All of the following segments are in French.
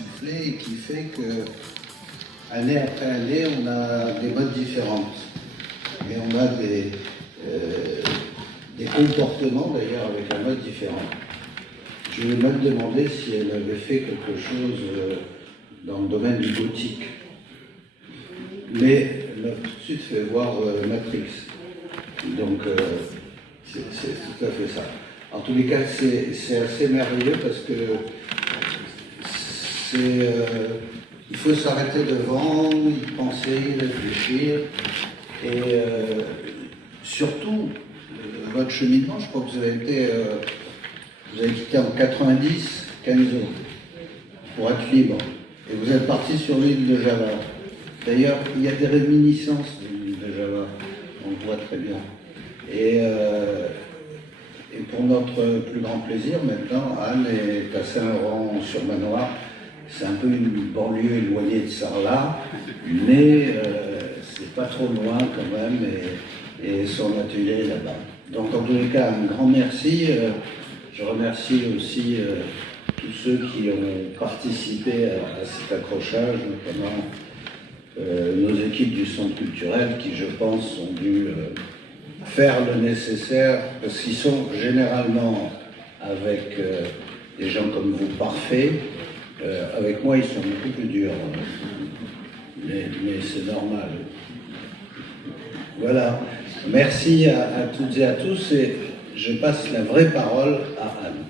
soufflé et qui fait que, année après année, on a des modes différentes. Et on a des comportements d'ailleurs avec un mode différent. Je lui ai même demandé si elle avait fait quelque chose dans le domaine du gothique. Mais elle m'a tout de suite fait voir Matrix. Donc c'est tout à fait ça. En tous les cas, c'est assez merveilleux parce que il faut s'arrêter devant, y penser, y réfléchir. Et surtout, votre cheminement, je crois que vous avez quitté en 90, Kenzo, pour être libre. Et vous êtes parti sur l'île de Java. D'ailleurs, il y a des réminiscences de l'île de Java, on le voit très bien. Et pour notre plus grand plaisir, maintenant, Anne est à Saint-Laurent-sur-Manoir. C'est un peu une banlieue éloignée de Sarlat, mais c'est pas trop loin quand même, et son atelier est là-bas. Donc en tous les cas, un grand merci. Je remercie aussi tous ceux qui ont participé à cet accrochage, notamment nos équipes du centre culturel qui, je pense, ont dû faire le nécessaire, parce qu'ils sont généralement avec des gens comme vous parfaits. Avec moi, ils sont beaucoup plus durs, mais c'est normal. Voilà. Merci à toutes et à tous, et je passe la vraie parole à Anne.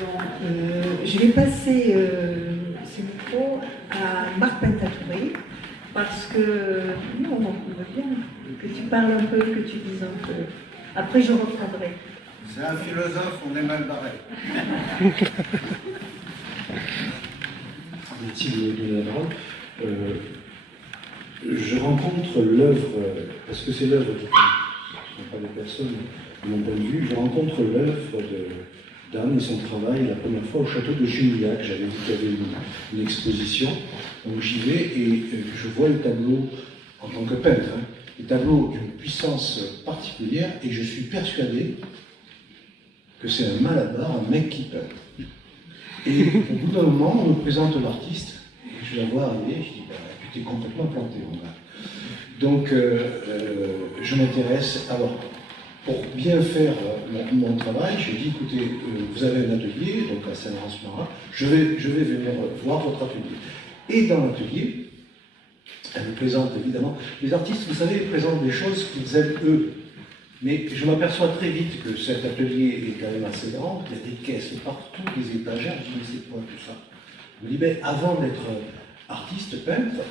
Donc, je vais passer ce micro à Marc Pentatouré, parce que nous, on veut bien que tu parles un peu, que tu dises un peu. Après, je reprendrai. C'est un philosophe, on est mal barré. Merci de la parole. Je rencontre l'œuvre, parce que c'est l'œuvre qui ne sont pas des personnes, de mon point de vue, je rencontre l'œuvre d'Anne et son travail la première fois au château de Jumillac. J'avais dit qu'il y avait une exposition, donc j'y vais et je vois le tableau en tant que peintre, les tableaux d'une puissance particulière, et je suis persuadé que c'est un malabar, un mec qui peint. Et au bout d'un moment, on me présente l'artiste, et je la vois arriver, je dis, bah, tu t'es complètement planté, mon gars. Donc, je m'intéresse. Alors, pour bien faire mon travail, je dis, écoutez, vous avez un atelier, donc à Saint-Laurent-sur-Manoir, je vais venir voir votre atelier. Et dans l'atelier, elle me présente évidemment, les artistes, vous savez, présentent des choses qu'ils aiment eux. Mais je m'aperçois très vite que cet atelier est quand même assez grand, il y a des caisses partout, des étagères, je dis, mais c'est quoi tout ça? Je me dis, ben, avant d'être artiste, peintre,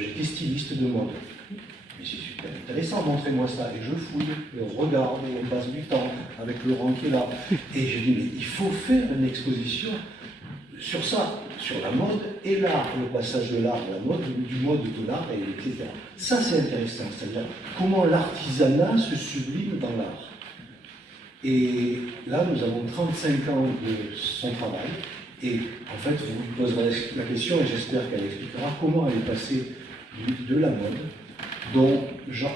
j'étais styliste de mode. Mais c'est super intéressant, montrez-moi ça. Et je fouille, et on regarde, et on passe du temps avec Laurent qui est là. Et je dis, mais il faut faire une exposition sur ça, sur la mode et l'art, le passage de l'art à la mode, du mode de l'art, etc. Ça, c'est intéressant, c'est-à-dire comment l'artisanat se sublime dans l'art. Et là, nous avons 35 ans de son travail, et en fait, vous lui poserez la question, et j'espère qu'elle expliquera comment elle est passée de la mode, dont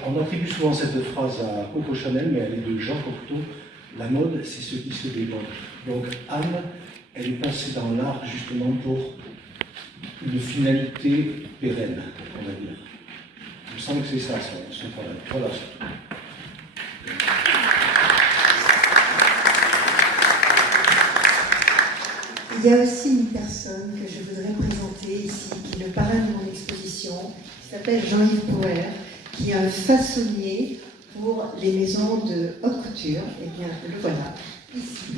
on attribue souvent cette phrase à Coco Chanel, mais elle est de Jean Cocteau, la mode, c'est ce qui se démode. Donc Anne, elle est passée dans l'art justement pour une finalité pérenne, on va dire. Il me semble que c'est ça son travail. Voilà, c'est tout. Il y a aussi une personne que je voudrais présenter ici, qui est le parrain de mon exposition, qui s'appelle Jean-Yves Poher, qui est un façonnier pour les maisons de haute couture. Eh bien, le voilà, ici.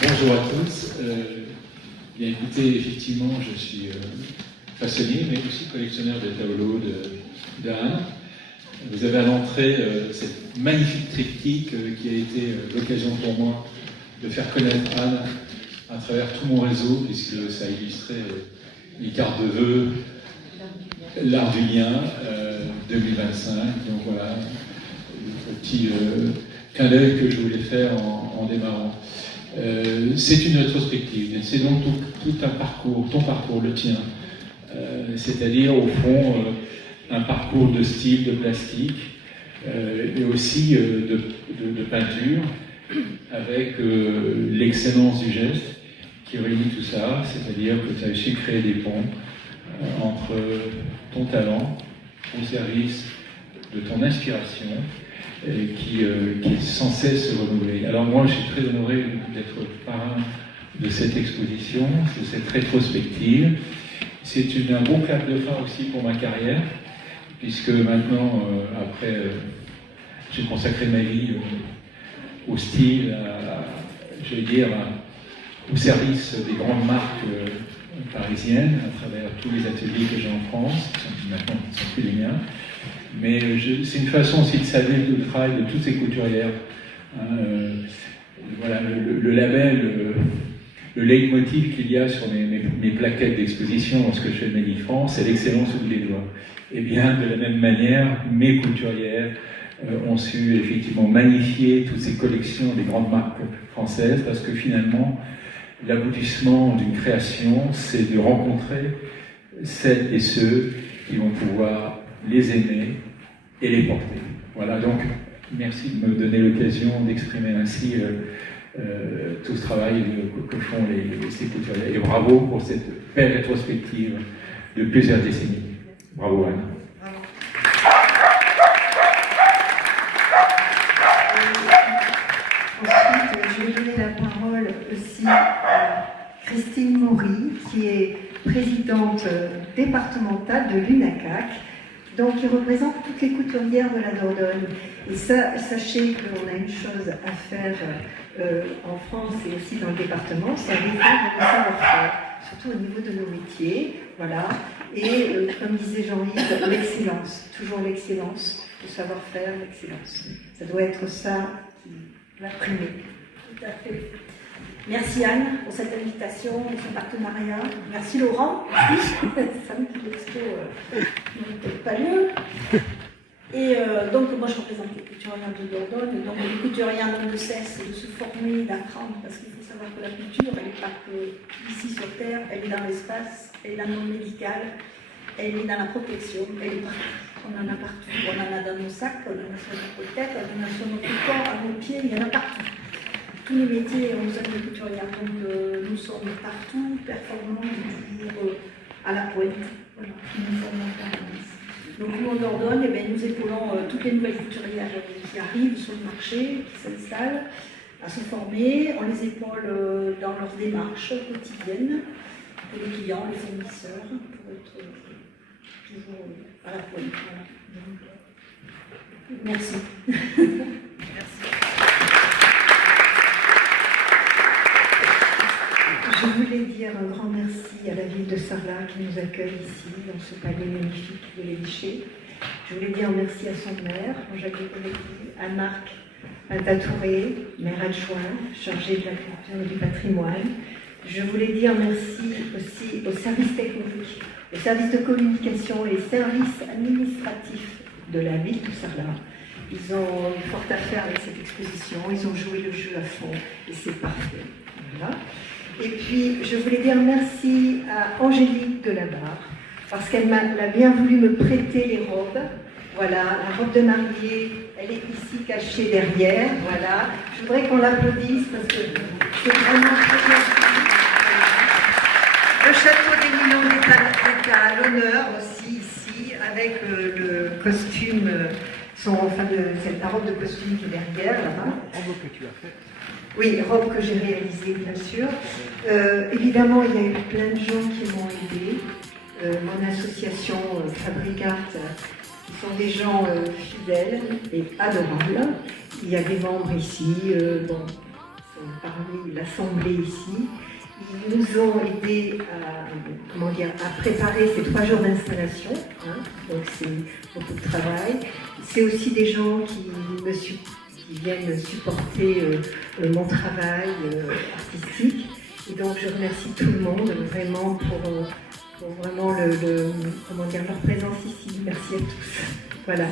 Bonjour à tous. Bien écoutez, effectivement, je suis façonnier, mais aussi collectionneur de tableaux d'Anne. Vous avez à l'entrée cette magnifique triptyque qui a été l'occasion pour moi de faire connaître Anne à travers tout mon réseau, puisque ça a illustré les cartes de vœux, l'art du lien 2025. Donc voilà, le petit clin d'œil que je voulais faire en démarrant. C'est une rétrospective, c'est donc tout un parcours, ton parcours, le tien. C'est-à-dire, au fond, un parcours de style, de plastique, et aussi de peinture, avec l'excellence du geste qui réunit tout ça, c'est-à-dire que tu as su créer des ponts entre ton talent au service de ton inspiration, qui est sans cesse se renouveler. Alors moi, je suis très honoré d'être parrain de cette exposition, de cette rétrospective. C'est un bon clap de fin aussi pour ma carrière, puisque maintenant, après, j'ai consacré ma vie au style, je vais dire, au service des grandes marques parisiennes, à travers tous les ateliers que j'ai en France, qui maintenant ne sont plus les miens. Mais c'est une façon aussi de saluer le travail de toutes ces couturières. Voilà, le label, le leitmotiv qu'il y a sur mes plaquettes d'exposition lorsque je fais Made in France, c'est l'excellence au bout des doigts. Et bien, de la même manière, mes couturières ont su effectivement magnifier toutes ces collections des grandes marques françaises, parce que finalement, l'aboutissement d'une création, c'est de rencontrer celles et ceux qui vont pouvoir les aimer et les porter. Voilà, donc merci de me donner l'occasion d'exprimer ainsi tout ce travail que font ces couturiers. Et bravo pour cette belle rétrospective de plusieurs décennies. Bravo Anne. Ensuite, je vais donner la parole aussi à Christine Maury, qui est présidente départementale de l'UNACAC, donc qui représente toutes les couturières de la Dordogne. Et ça, sachez qu'on a une chose à faire en France et aussi dans le département, c'est à défendre le savoir-faire, surtout au niveau de nos métiers, voilà. Et comme disait Jean-Yves, l'excellence, toujours l'excellence, le savoir-faire, l'excellence. Ça doit être ça qui va primer. Tout à fait. Merci Anne pour cette invitation et ce partenariat. Merci Laurent, samedi l'expo n'aurait peut-être pas lieu. Et donc moi je représente les couturières de Dordogne, donc les couturières n'ont de cesse de se former, d'apprendre, parce qu'il faut savoir que la culture, elle n'est pas que ici sur Terre, elle est dans l'espace, elle est dans le monde médical, elle est dans la protection, elle est partout. On en a partout, on en a dans nos sacs, on en a sur notre tête, on en a sur notre corps, à nos pieds, il y en a partout. Tous les métiers ont besoin de couturières, donc nous sommes partout, performants, toujours à la pointe. Voilà, nous sommes en permanence. Donc nous en Dordogne, eh bien, nous épaulons toutes les nouvelles couturières qui arrivent sur le marché, qui s'installent, à se former. On les épaule dans leurs démarches quotidiennes pour les clients, les fournisseurs, pour être toujours à la pointe. Voilà. Merci. Merci. Je voulais dire un grand merci à la ville de Sarlat qui nous accueille ici, dans ce palais magnifique de l'Éviché. Je voulais dire merci à son maire, Jean-Jacques Leconetti, à Marc Pintatouré, maire adjoint, chargé de la culture et du patrimoine. Je voulais dire merci aussi aux services techniques, aux services de communication et aux services administratifs de la ville de Sarlat. Ils ont eu fort à faire avec cette exposition, ils ont joué le jeu à fond et c'est parfait. Voilà. Et puis, je voulais dire merci à Angélique Delabarre, parce qu'elle a bien voulu me prêter les robes. Voilà, la robe de mariée, elle est ici cachée derrière. Voilà, je voudrais qu'on l'applaudisse parce que c'est vraiment très bien. Le château des Lions est à l'honneur aussi ici, avec le costume, la robe de costume qui est derrière là-bas. Robe que tu as faite. Oui, robe que j'ai réalisée, bien sûr. Évidemment, il y a eu plein de gens qui m'ont aidé. Mon association Fabricart, qui sont des gens fidèles et adorables. Il y a des membres ici, parmi l'assemblée ici. Ils nous ont aidés à préparer ces 3 jours d'installation. Hein, donc c'est beaucoup de travail. C'est aussi des gens qui viennent supporter mon travail artistique. Et donc je remercie tout le monde vraiment pour vraiment leur présence ici. Merci à tous. Voilà.